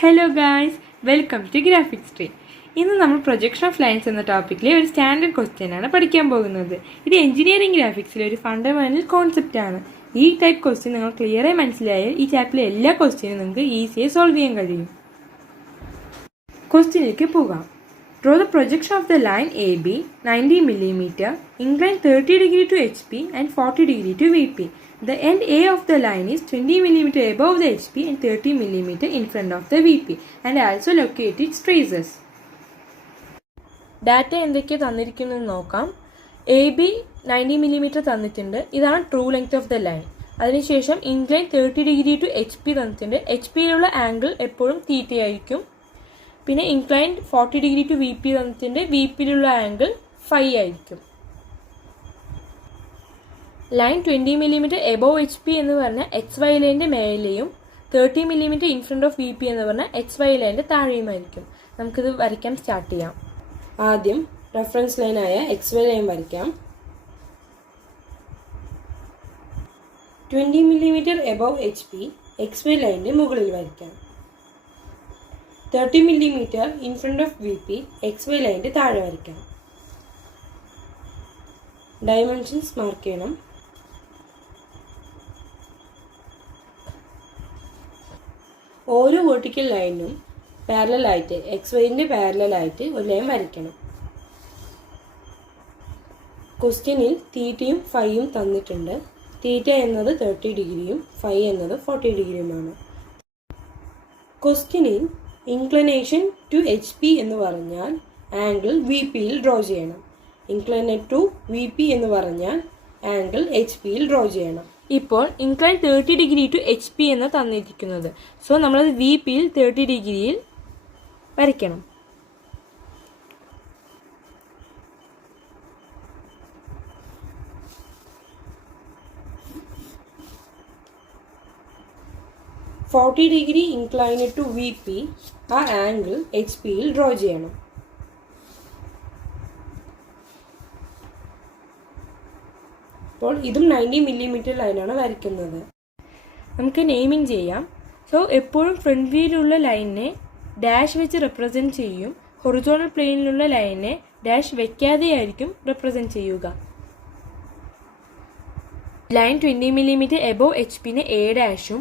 Hello guys, welcome to graphics tree. ഇന്ന് നമ്മൾ projection of lines എന്ന ടോപ്പിക്കിലെ ഒരു സ്റ്റാൻഡേർഡ് ക്വസ്റ്റ്യൻ ആണ് പഠിക്കാൻ പോകുന്നത്. ഇത് എഞ്ചിനീയറിംഗ് ഗ്രാഫിക്സിലെ ഒരു ഫണ്ടമെന്റൽ കോൺസെപ്റ്റ് ആണ്. ഈ ടൈപ്പ് ക്വസ്റ്റ്യൻ നിങ്ങൾ ക്ലിയറായി മനസ്സിലായാൽ ഈ ചാപ്റ്ററിലെ എല്ലാ ക്വസ്റ്റ്യനും നിങ്ങൾക്ക് ഈസിയായി സോൾവ് ചെയ്യാൻ കഴിയും. ക്വസ്റ്റ്യനിലേക്ക് പോകാം. Draw the projection of the line AB 90 mm, inclined 30 degree to HP and 40 degree to VP. The end A of the line is 20 mm above the HP and 30 mm in front of the VP and also locate its traces. Data എന്തൊക്കെയാണ് തന്നിരിക്കുന്നതെന്ന് നോക്കാം. AB 90 mm തന്നിട്ടുണ്ട്. ഇതാണ് true length of the line. അതിനുശേഷം incline 30 degree to HP തന്നിട്ടുണ്ട്. HPയിലുള്ള angle എപ്പോഴും തീറ്റ ആയിരിക്കും. പിന്നെ inclined 40 degree to VP തന്നിട്ടുണ്ട്. VPയിലുള്ള ആംഗിൾ 5 ആയിരിക്കും. ലൈൻ 20 mm എബോവ് HP എന്ന് പറഞ്ഞാൽ XY ലൈൻ്റെ മേലെയും 30 mm in front of VP എന്ന് പറഞ്ഞാൽ XY ലൈൻ്റെ താഴെയുമായിരിക്കും. നമുക്കിത് വരയ്ക്കാൻ സ്റ്റാർട്ട് ചെയ്യാം. ആദ്യം റെഫറൻസ് ലൈനായ XY ലൈൻ വരയ്ക്കാം. 20 mm എബോവ് HP XY ലൈൻ്റെ മുകളിൽ വരയ്ക്കാം. 30 mm in front of VP XY ലൈൻ്റെ താഴെ വരയ്ക്കാം. ഡയമെൻഷൻസ് മാർക്ക് ചെയ്യണം. ഓരോ വെർട്ടിക്കൽ ലൈനും പാരലലായിട്ട് XYൻ്റെ പാരലലായിട്ട് ഒരു ലൈൻ വരയ്ക്കണം. ക്വസ്റ്റ്യനിൽ തീറ്റയും ഫൈയും തന്നിട്ടുണ്ട്. തീറ്റ എന്നത് 30 ഡിഗ്രിയും ഫൈ എന്നത് 40 ഡിഗ്രിയുമാണ്. ക്വസ്റ്റ്യനിൽ ഇൻക്ലിനേഷൻ ടു HP എന്ന് പറഞ്ഞാൽ ആംഗിൾ VPയിൽ ഡ്രോ ചെയ്യണം. ഇൻക്ലിനേറ്റ് ടു VP എന്ന് പറഞ്ഞാൽ ആംഗിൾ HPയിൽ ഡ്രോ ചെയ്യണം. ഇപ്പോൾ ഇൻക്ലൈൻ 30 ഡിഗ്രി ടു HP എന്ന് തന്നിരിക്കുന്നത്. സോ നമ്മളത് VPയിൽ 30 ഡിഗ്രിയിൽ വരയ്ക്കണം. Forty degree inclined to VP ആ ആംഗിൾ HPയിൽ ഡ്രോ ചെയ്യണം. അപ്പോൾ ഇതും 90 mm ലൈനാണ് വരയ്ക്കുന്നത്. നമുക്ക് നെയിമിംഗ് ചെയ്യാം. സോ എപ്പോഴും ഫ്രണ്ട് വ്യൂയിലുള്ള ലൈനിനെ ഡാഷ് വെച്ച് റെപ്രസെൻറ്റ് ചെയ്യും. ഹൊറിസോണ്ടൽ പ്ലെയിനിലുള്ള ലൈനിനെ ഡാഷ് വെക്കാതെയായിരിക്കും റെപ്രസെൻറ്റ് ചെയ്യുക. ലൈൻ 20 mm എബോവ് HPനെ A ഡാഷും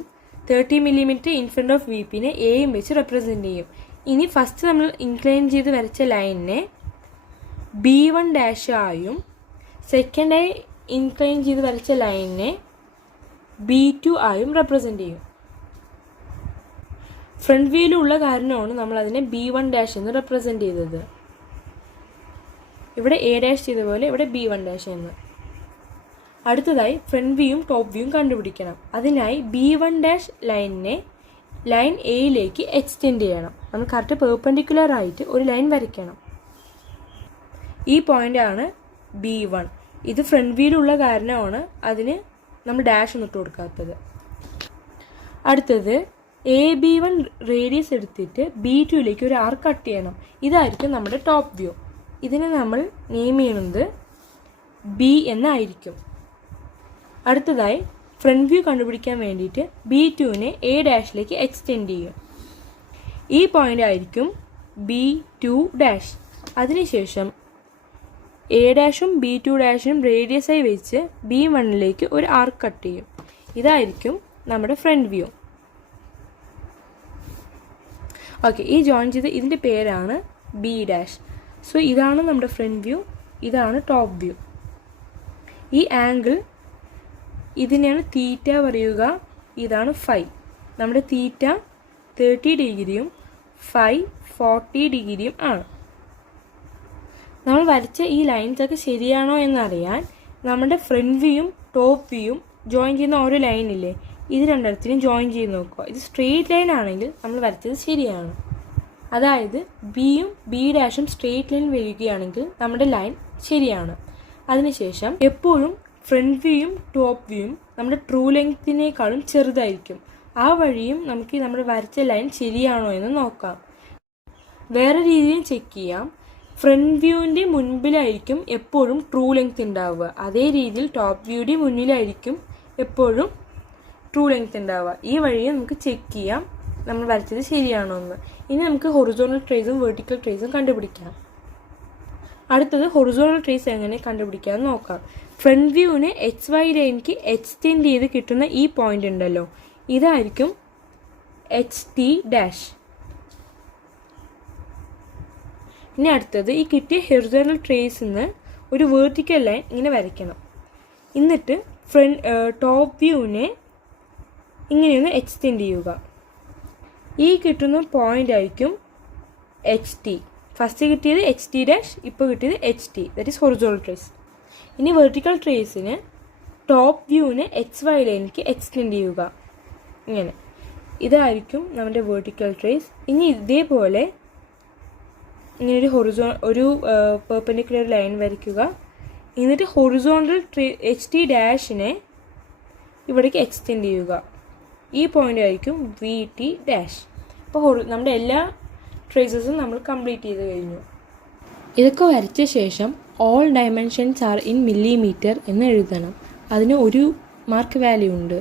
30 mm ഇൻ ഫ്രണ്ട് ഓഫ് VPനെ എയും വെച്ച് റെപ്രസെൻറ്റ് ചെയ്യും. ഇനി ഫസ്റ്റ് നമ്മൾ ഇൻക്ലൈൻ ചെയ്ത് വരച്ച ലൈനിനെ B1 ഡാഷ് ആയും സെക്കൻഡായി ഇൻക്ലൈൻ ചെയ്ത് വരച്ച ലൈനിനെ B2 ആയും റെപ്രസെൻറ്റ് ചെയ്യും. ഫ്രണ്ട് വ്യൂയിലുള്ള കാരണമാണ് നമ്മൾ അതിനെ B1 ഡാഷ് എന്ന് റെപ്രസെൻറ്റ് ചെയ്തത്. ഇവിടെ A ഡാഷ് ചെയ്ത പോലെ ഇവിടെ B1 ഡാഷ് എന്ന്. അടുത്തതായി ഫ്രണ്ട് വ്യൂയും ടോപ്പ് വ്യൂയും കണ്ടുപിടിക്കണം. അതിനായി B1 ഡാഷ് ലൈനിനെ ലൈൻ Aയിലേക്ക് എക്സ്റ്റെൻഡ് ചെയ്യണം. നമ്മൾ കറക്റ്റ് പെർപെൻഡിക്കുലർ ആയിട്ട് ഒരു ലൈൻ വരയ്ക്കണം. ഈ പോയിൻ്റാണ് B1. ഇത് ഫ്രണ്ട് വ്യൂയിലുള്ള കാരണമാണ് അതിന് നമ്മൾ ഡാഷ് ഒന്നിട്ട് കൊടുക്കാത്തത്. അടുത്തത് AB1 റേഡിയസ് എടുത്തിട്ട് B2യിലേക്ക് ഒരു ആർക്ക് കട്ട് ചെയ്യണം. ഇതായിരിക്കും നമ്മുടെ ടോപ്പ് വ്യൂ. ഇതിനെ നമ്മൾ നെയിം ചെയ്യുന്നത് B എന്നായിരിക്കും. അടുത്തതായി ഫ്രണ്ട് വ്യൂ കണ്ടുപിടിക്കാൻ വേണ്ടിയിട്ട് B2നെ A ഡാഷിലേക്ക് എക്സ്റ്റെൻഡ് ചെയ്യും. ഈ പോയിൻ്റ് ആയിരിക്കും B2 ഡാഷ്. അതിനുശേഷം A ഡാഷും B2 ഡാഷും റേഡിയസായി വെച്ച് B1ലേക്ക് ഒരു ആർക്ക് കട്ട് ചെയ്യും. ഇതായിരിക്കും നമ്മുടെ ഫ്രണ്ട് വ്യൂ. ഓക്കെ, ഈ ജോയിൻ ചെയ്ത് ഇതിൻ്റെ പേരാണ് B ഡാഷ്. സോ ഇതാണ് നമ്മുടെ ഫ്രണ്ട് വ്യൂ, ഇതാണ് ടോപ്പ് വ്യൂ. ഈ ആംഗിൾ ഇതിനെയാണ് തീറ്റ പറയുക. ഇതാണ് ഫൈ. നമ്മുടെ തീറ്റ 30 ഡിഗ്രിയും ഫൈ 40 ഡിഗ്രിയും ആണ്. നമ്മൾ വരച്ച ഈ ലൈൻസൊക്കെ ശരിയാണോ എന്നറിയാൻ നമ്മുടെ ഫ്രണ്ട് വ്യൂയും ടോപ്പ് വ്യൂയും ജോയിൻ ചെയ്യുന്ന ഓരോ ലൈനില്ലേ, ഇത് രണ്ടിടത്തിനും ജോയിൻ ചെയ്ത് നോക്കുക. ഇത് സ്ട്രെയിറ്റ് ലൈൻ ആണെങ്കിൽ നമ്മൾ വരച്ചത് ശരിയാണ്. അതായത് Bയും B ഡാഷും സ്ട്രെയിറ്റ് ലൈൻ വരികയാണെങ്കിൽ നമ്മുടെ ലൈൻ ശരിയാണ്. അതിനുശേഷം എപ്പോഴും ഫ്രണ്ട് വ്യൂയും ടോപ്പ് വ്യൂയും നമ്മുടെ ട്രൂ ലെങ്ത്തിനേക്കാളും ചെറുതായിരിക്കും. ആ വഴിയും നമുക്ക് നമ്മൾ വരച്ച ലൈൻ ശരിയാണോ എന്ന് നോക്കാം. വേറെ രീതിയിൽ ചെക്ക് ചെയ്യാം. ഫ്രണ്ട് വ്യൂവിൻ്റെ മുൻപിലായിരിക്കും എപ്പോഴും ട്രൂ ലെങ്ത് ഉണ്ടാവുക. അതേ രീതിയിൽ ടോപ്പ് വ്യൂയുടെ മുന്നിലായിരിക്കും എപ്പോഴും ട്രൂ ലെങ്ത് ഉണ്ടാവുക. ഈ വഴിയും നമുക്ക് ചെക്ക് ചെയ്യാം നമ്മൾ വരച്ചത് ശരിയാണോ എന്ന്. ഇനി നമുക്ക് ഹൊറിസോണ്ടൽ ട്രേസും വെർട്ടിക്കൽ ട്രേസും കണ്ടുപിടിക്കാം. അടുത്തത് ഹൊറിസോണ്ടൽ ട്രേസ് എങ്ങനെ കണ്ടുപിടിക്കാമെന്ന് നോക്കാം. ഫ്രണ്ട് വ്യൂവിന് XY ലൈനിക്ക് എക്സ്റ്റെൻഡ് ചെയ്ത് കിട്ടുന്ന ഈ പോയിന്റ് ഉണ്ടല്ലോ, ഇതായിരിക്കും HT'. ഇനി അടുത്തത് ഈ കിട്ടിയ ഹൊറിസോണ്ടൽ ട്രേസിൽ നിന്ന് ഒരു വെർട്ടിക്കൽ ലൈൻ ഇങ്ങനെ വരയ്ക്കണം. എന്നിട്ട് ടോപ്പ് വ്യൂവിനെ ഇങ്ങനെയൊന്ന് എക്സ്റ്റെൻഡ് ചെയ്യുക. ഈ കിട്ടുന്ന പോയിന്റ് ആയിരിക്കും HT. ഫസ്റ്റ് കിട്ടിയത് HT', ഇപ്പോൾ കിട്ടിയത് HT, that is horizontal trace. ഇനി വെർട്ടിക്കൽ ട്രേസിന് ടോപ്പ് വ്യൂവിനെ XY ലൈനിലേക്ക് എക്സ്റ്റെൻഡ് ചെയ്യുക. ഇങ്ങനെ ഇതായിരിക്കും നമ്മുടെ വെർട്ടിക്കൽ ട്രേസ്. ഇനി ഇതേപോലെ ഇങ്ങനെ ഒരു പെർപെൻഡിക്കുലർ ലൈൻ വരയ്ക്കുക. എന്നിട്ട് ഹൊറിസോണ്ടൽ HT' ഇവിടേക്ക് എക്സ്റ്റെൻഡ് ചെയ്യുക. ഈ പോയിന്റ് ആയിരിക്കും VT'. അപ്പോൾ നമ്മുടെ എല്ലാ ട്രേസസും നമ്മൾ കംപ്ലീറ്റ് ചെയ്ത് കഴിഞ്ഞു. ഇതൊക്കെ വരച്ച ശേഷം all dimensions are in millimeter എന്ന് എഴുതണം. അതിന് ഒരു മാർക്ക് വാല്യൂ ഉണ്ട്.